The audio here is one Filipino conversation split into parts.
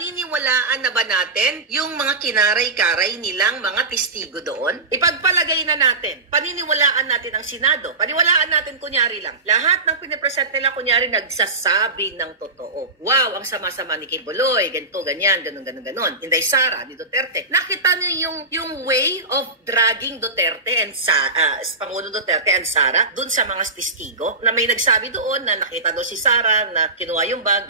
Paniniwalaan na ba natin yung mga kinaray-karay nilang mga testigo doon? Ipagpalagay na natin. Paniniwalaan natin ang Senado. Paniwalaan natin kunyari lang. Lahat ng pinipresent nila kunyari nagsasabi ng totoo. Wow, ang sama-sama ni Kibuloy, ganito, ganyan, ganon. Inday Sara, ni Duterte. Nakita niyo yung way of dragging Duterte and Pangulo Duterte and Sara doon sa mga testigo na may nagsabi doon na nakita daw si Sara na kinuha yung bag,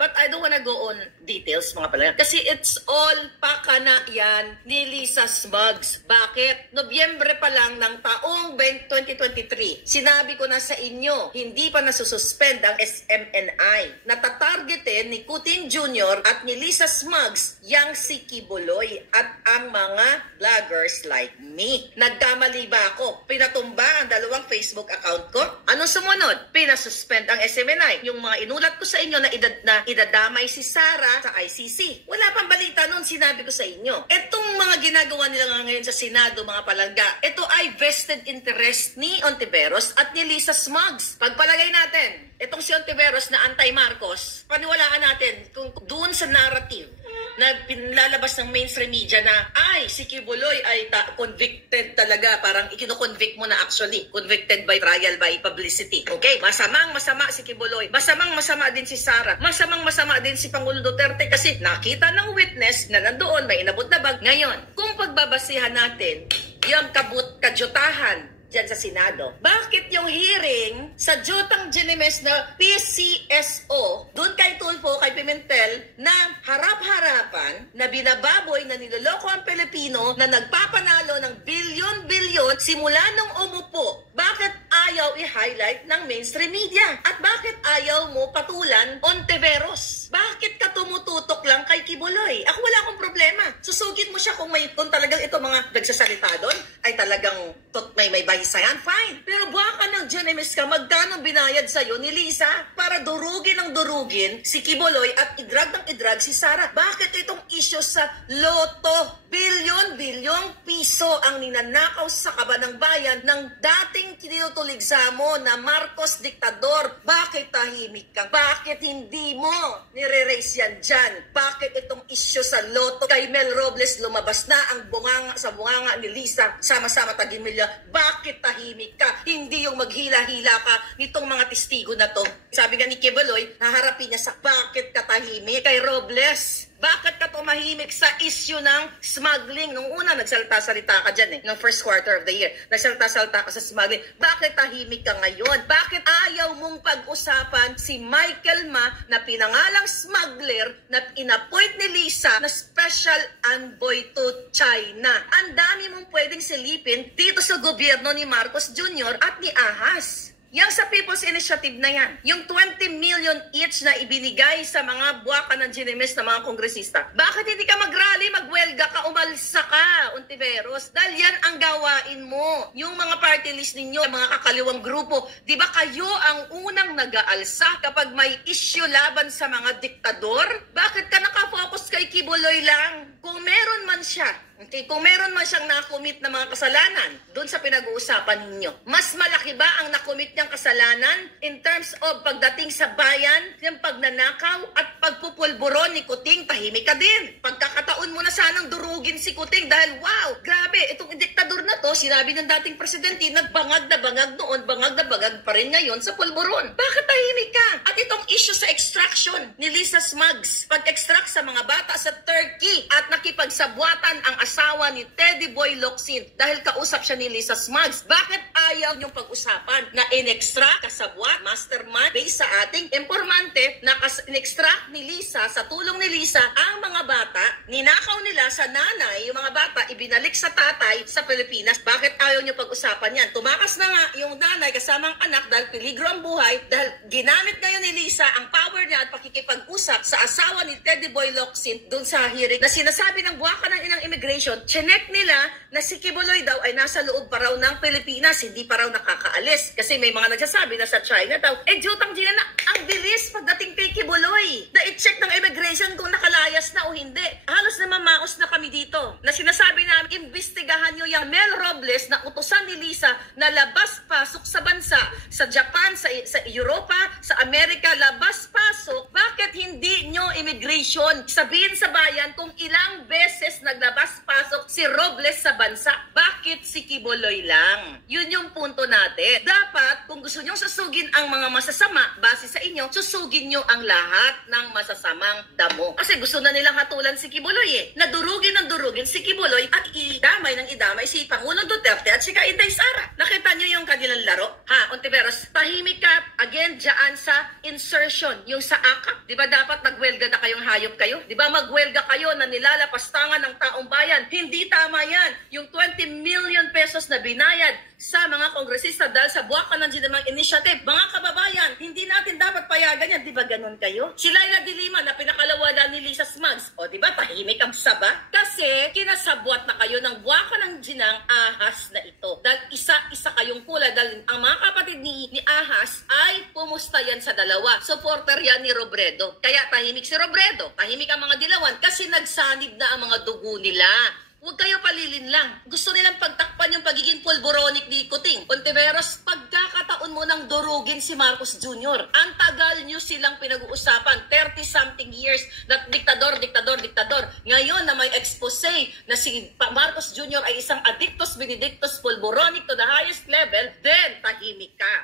But I don't wanna go on details mga pala. Kasi it's all pakana yan ni Lisa Smugs. Bakit? Nobyembre pa lang ng taong 2023. Sinabi ko na sa inyo, hindi pa nasususpend ang SMNI. Natatargetin ni Kuting Jr. at ni Lisa Smugs yang si Kibuloy at ang mga vloggers like me. Nagkamali ba ako? Pinatumba ang dalawang Facebook account ko? Anong sumunod? Pinasuspend ang SMNI. Yung mga inulat ko sa inyo na idadamay si Sara sa ICC. Wala pang balita noon, sinabi ko sa inyo. Itong mga ginagawa nila ngayon sa Senado, mga palangga, ito ay vested interest ni Ontiveros at ni Lisa Smugs. Pagpalagay natin, itong si Ontiveros na anti-Marcos, paniwalaan natin kung doon sa narrative na pinlalabas ng mainstream media na ay, si Kibuloy ay convicted talaga. Parang ikino-convict mo na actually. Convicted by trial by publicity. Okay? Masamang-masama si Kibuloy. Masamang-masama din si Sara. Masamang-masama din si Pangulo Duterte kasi nakita ng witness na nandoon, may inabot na bag. Ngayon, kung pagbabasihan natin yung kadyutahan dyan sa Senado. Bakit yung hearing sa Jutang Ginimes na PCSO, doon kay Tulfo, kay Pimentel, na harap-harapan, na binababoy, na niloloko ang Pilipino, na nagpapanalo ng bilyon-bilyon simula nung umupo, bakit ayaw i-highlight ng mainstream media? At bakit ayaw mo patulan Ontiveros? Bakit ka tumututok lang kay Kibuloy? Ako wala akong problema. Susugin mo siya kung talagang ito mga nagsasalita doon ay talagang may bahisayan, fine. Pero buha ka ng Ginimes ka, magkano binayad sa'yo ni Lisa para durugin si Kibuloy at idrag si Sara? Bakit itong issue sa loto? Bilyon-bilyong piso ang ninanakaw sa kaba ng bayan ng dating tinutuligsa mo na Marcos diktador. Bakit tahimik ka? Bakit hindi mo nire-raise yan dyan? Bakit itong issue sa loto kay Mel Robles lumabas na ang bunganga ni Lisa sama-sama tagimilya? Bakit tahimik ka? Hindi yung maghila-hila ka nitong mga testigo na to. Sabi nga ni Kibuloy, naharapin niya sa bakit ka tahimik kay Robles. Bakit ka tumahimik sa issue ng smuggling? Nung una, nagsalita-salita ka dyan noong first quarter of the year. Nagsalita-salita ka sa smuggling. Bakit tahimik ka ngayon? Bakit ayaw mong pag-usapan si Michael Ma na pinangalang smuggler na inappoint ni Lisa na special envoy to China? Ang dami mong pwedeng silipin dito sa gobyerno ni Marcos Jr. at ni Ahas. Yang sa People's Initiative na yan, yung 20 million each na ibinigay sa mga buwakan ng Ginimes na mga kongresista. Bakit hindi ka mag-rally, magwelga ka, umalsa ka, Ontiveros? Dahil yan ang gawain mo. Yung mga party list ninyo, mga kakaliwang grupo, di ba kayo ang unang nag-aalsa kapag may issue laban sa mga diktador? Bakit ka nakafocus kay Kibuloy lang? Kung meron man siya, okay, kung meron man siyang nakomit na mga kasalanan doon sa pinag-uusapan ninyo, mas malaki ba ang nakomit niyang kasalanan in terms of pagdating sa bayan, yung pagnanakaw at pagpupulburon ni Kuting? Tahimik ka din. Pagkakataon mo na sanang durugin si Kuting dahil wow, grabe, itong diktador na to, sinabi ng dating presidente, nagbangag na bangag noon, bangag na bangag pa rin ngayon sa pulburon. Bakit tahimik ka? At itong issue sa extraction ni Lisa Smugs, pag-extract sa mga bata sa Turkey at nakipagsabwatan ang asawa ni Teddy Boy Locsin dahil kausap siya ni Lisa Smugs. Bakit ayaw niyong pag-usapan na in-extract, kasabwat, mastermind based sa ating informante na in-extract ni Lisa, sa tulong ni Lisa, ang mga bata, ninakaw nila sa nanay, yung mga bata, ibinalik sa tatay sa Pilipinas. Bakit ayaw niyo pag-usapan yan? Tumakas na nga yung nanay kasamang anak dahil peligro ang buhay, dahil ginamit ngayon ni Lisa ang power niya at pakikipag-usap sa asawa ni Teddy Boy Locsin doon sa hearing na sinasabi ng buwakan ng inang immigration, chinek nila na si Kibuloy daw ay nasa loob pa raw ng Pilipinas, hindi pa raw nakakaalis. Kasi may mga nagsasabi na sa China daw, Jutang Gina na, ang bilis pagdating kay Kibuloy na i-check ng immigration kung nakalayas na o hindi. Halos na mamaos na kami dito na sinasabi namin, imbestigahan nyo yung Mel Robles na utusan ni Lisa na labas-pasok sa bansa, sa Japan, sa Europa, sa Amerika, labas-pasok. Bakit hindi nyo immigration investigation. Sabihin sa bayan kung ilang beses naglabas-pasok si Robles sa bansa. Bakit si Kibuloy lang? Yun yung punto natin. Dapat, kung gusto nyo susugin ang mga masasama, base sa inyo, susugin nyo ang lahat ng masasamang damo. Kasi gusto na nilang hatulan si Kibuloy eh. Nadurugin ng durugin si Kibuloy at idamay ng idamay si Pangulong Duterte at si Inday Sara. Nakita nyo yung kanilang laro? Ha, Ontiveros, tahimik ka again dyan sa insertion, yung sa AKAP. Di ba dapat magwelga na kayong hayop kayo? Di ba magwelga kayo na nilalapastangan ng taong bayan? Hindi tama yan. Yung 20 million pesos na binayad sa mga kongresista dahil sa buwakan ng ginamang initiative. Mga kababayan, hindi natin dapat payagan yan. Di ba ganun kayo? Si Laila de Lima na pinakalawala ni Lisa Smugs. O di ba tahimik ang saba? Kasi kinasabwat na kayo ng buwakan ng ginang ahas na ito. Dahil isa-isa kayong pula. Dahil ang mga kapatid ni ahas ay pumusta yan sa dalawa. Supporter yan ni Robredo. Kaya tahimik si Robredo. Tahimik ang mga dilawan kasi nagsanib na ang mga dugo nila. Huwag kayo palilin lang. Gusto nilang pagtakpan yung pagiging pulboronic ni Kuting. Ontiveros, pagkakataon mo nang durugin si Marcos Jr. Ang tagal nyo silang pinag-uusapan. 30-something years na diktador. Ngayon na may expose na si Marcos Jr. ay isang addictus benedictus pulboronic to the highest level, then tahimik ka.